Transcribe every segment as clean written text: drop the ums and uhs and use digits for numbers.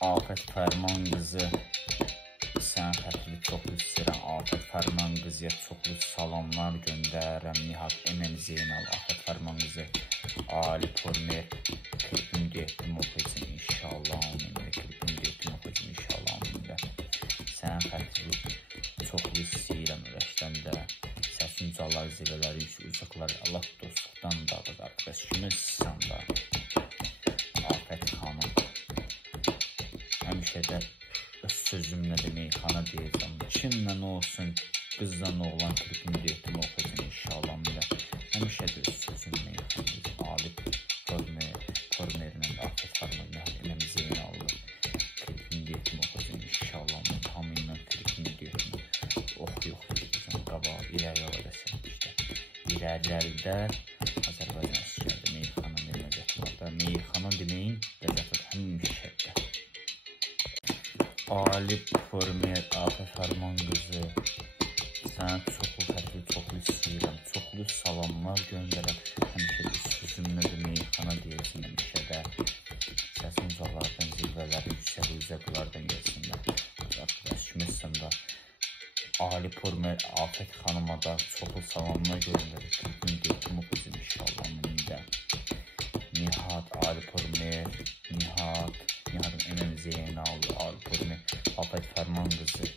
Afət Fərman qızı, sən xətri çoxlu istəyirəm. Afət Fərman qızıya çoxlu salamlar göndərirəm. Nihat Emel Zeynal, Afət Fərman qızı, Ali Pormer, klipin getdim oxuyacam inşallah amində. Klipin getdim oxuyacam inşallah amində. Sən xətri çoxlu istəyirəm ürəkdən də. Səsin ucalar, zirələri, uzaqlar, Allah dostluqdan dadır arkadaş. Kimi sən da Afət xanım. Həmişə də öz sözümlə də meyxana deyəcəm. Kimlə nə olsun, qızla oğlan klipini deyəcəm, oxuyacam inşallah. Həmişə də öz sözümlə meyxana deyəcəm. Ali Pormerlə də Afət Fərman Emel Zeynallı klipini deyəcəm, oxuyacam inşallah. Hamıyla klipini deyəcəm. Oxuyacam, qabağa, irəli olacaq işte. İrəlilərdə Azərbaycan əsgərdə meyxana deməyəcək var da. Meyxana deməyin, ləzzət həmişə də. Ali Pormer, Afət Fərman qızı, sənə çoxlu xətri, çoxlu istəyirəm, çoxlu salamlar göndərəm. Həmişə də sözümlə də meyxana deyəcəm, həmişə də səsin uzaqlardan, zirvələri, yüksək-yüzəklərdən gəlsinlər. Rəşməsən də Ali Pormer, Afət xanıma da çoxlu salamlar göndərəm. Klipini deyəcəm, oxuyacam inşallah məndə. Nihat, Ali Pormer, Nihatın Emel Zeynal, Ali Pormer, Afət Fərman qızı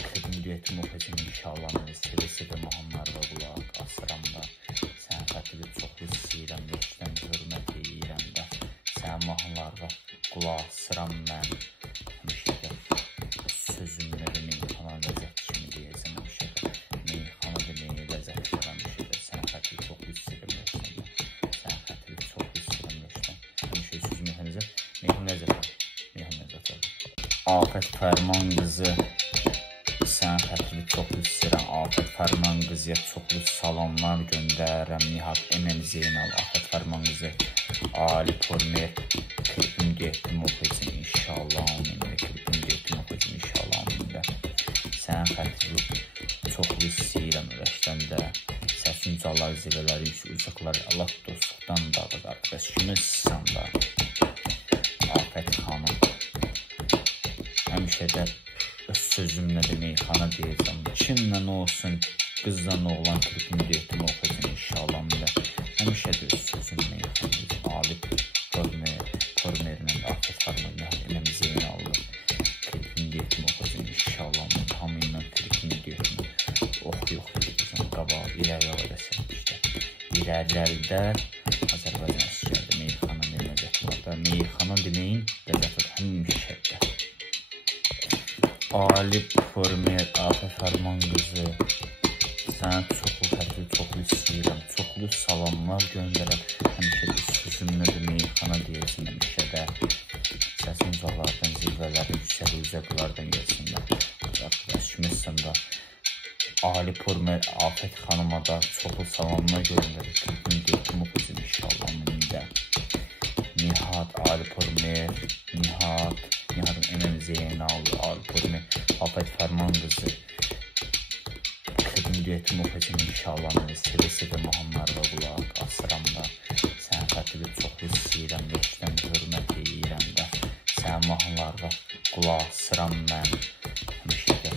klipini deyəcəm, oxuyacam inşallah mənə. Sevə-sevə mahnılar və qulaq asıram da. Sən xətri çoxlu istəyirəm, yaşdan hörmət edirəm də. Sən mahnılar və qulaq asıram mən. Həmişə də sözümlə də meyxana ləzzət kimi deyəcəm, həmişə də meyxana deməyə ləzzət var, həmişə də sən xətri çoxlu istəyirəm yaşdan da. Sən xətri çoxlu istəyirəm yaşdan. Həmişə söz meyxanəcəm, meyxan ləzzət var, meyxan ləzzət var. Afət Fərman qızı, sən xətri çoxlu istəyirəm. Afət Fərman qızıya çoxlu salamlar göndərirəm. Nihat Emel Zeynal, Afət Fərman qızı, Ali Pormer, klipin getdim oxuyacam inşallah amində. Klipin getdim oxuyacam inşallah amində. Sən xətri çoxlu istəyirəm ürəkdən də. Səsin ucalar, zirələri, uzaqlar, Allah dostluqdan dadır arkadaş. Kimi sən da Afət xanım. Həmişə də öz sözümlə də meyxana deyəcəm. Kimlə nə olsun, qızla oğlan klipini deyəcəm, oxuyacam inşallah məndə. Həmişə də öz sözümlə meyxana deyəcəm. Ali Pormerlə Afət Fərman Emel Zeynallı klipini deyəcəm, oxuyacam inşallah məndə. Hamıyla klipini deyəcəm. Oxuyacam, qabağa, irəli olacaq işte. İrəlilərdə Azərbaycan əsgərdə meyxana deməyəcək var da. Meyxana deməyin, ləzzət var, həmişə də. Ali Pormer, Afət Fərman qızı, sənə çoxlu xətri, çoxlu istəyirəm, çoxlu salamlar göndərəm. Həmişə də sözümlə də meyxana deyəcəm, həmişə də səsin uzaqlardan, zirvələri, yüksək-yüzəklərdən gəlsinlər. Rəşməsən də Ali Pormer, Afət xanıma da çoxlu salamlar göndərəm. Klipini deyəcəm, oxuyacam inşallah məndə. Nihat, Ali Pormer, Nihatın Emel Zeynal, Ali Pormer, Afət Fərman qızı klipini deyəcəm, oxuyacam inşallah mənə. Sevə-sevə mahnılar və qulaq asıram da. Sən xətri çoxlu istəyirəm, yaşdan hörmət edirəm də. Sən mahnılar və qulaq asıram mən. Həmişə də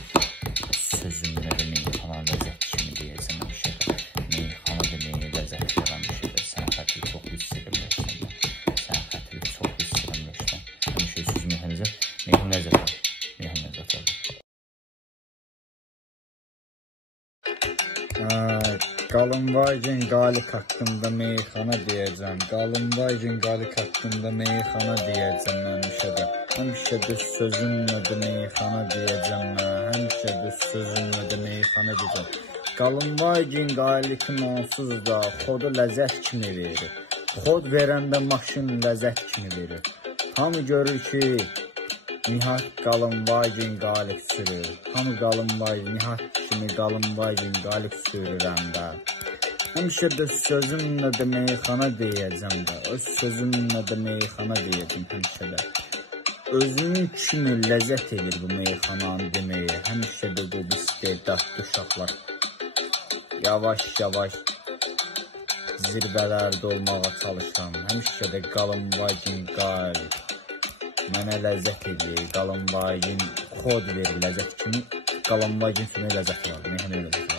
sözümlə də meyxana ləzzət kimi deyəcəm, həmişə də meyxana deməyə ləzzət var, həmişə də sən xətri çoxlu istəyirəm yaşdan da. Sən xətri çoxlu istəyirəm yaşdan. Həmişə söz meyxanəcəm, meyxan ləzzət var, meyxan ləzzət var. Qalınvay Qalik haqqında meyxana deyəcəm. Qalınvay Qalik haqqında meyxana deyəcəm həmişə də. Həmişə də sözümlə də meyxana deyəcəm mən. Həmişə də sözümlə də meyxana deyəcəm. Qalınvay Qalikin onsuz da xodu ləzzət kimi verir. Xod verəndə maşın ləzzət kimi verir. Hamı görür ki, Nihat Qalınvay Qalik sürür. Hamı Qalınvay, Nihat kimi Qalınvay Qalik sürürəm də. Həmişə də sözümlə də meyxana deyəcəm də. Öz sözümlə də meyxana deyəcəm həmişə də. Özünün kimi ləzzət edir bu meyxananı deməyə. Həmişə də bu istedadlı uşaqlar yavaş-yavaş zirvələrdə olmağa çalışıram. Həmişə də Qalınvay Qalik. mənə ləzzət edir. Qalanvagin kod verir ləzzət kimi. Qalanvagin sümə ləzzət var. Meyxana ləzzət var.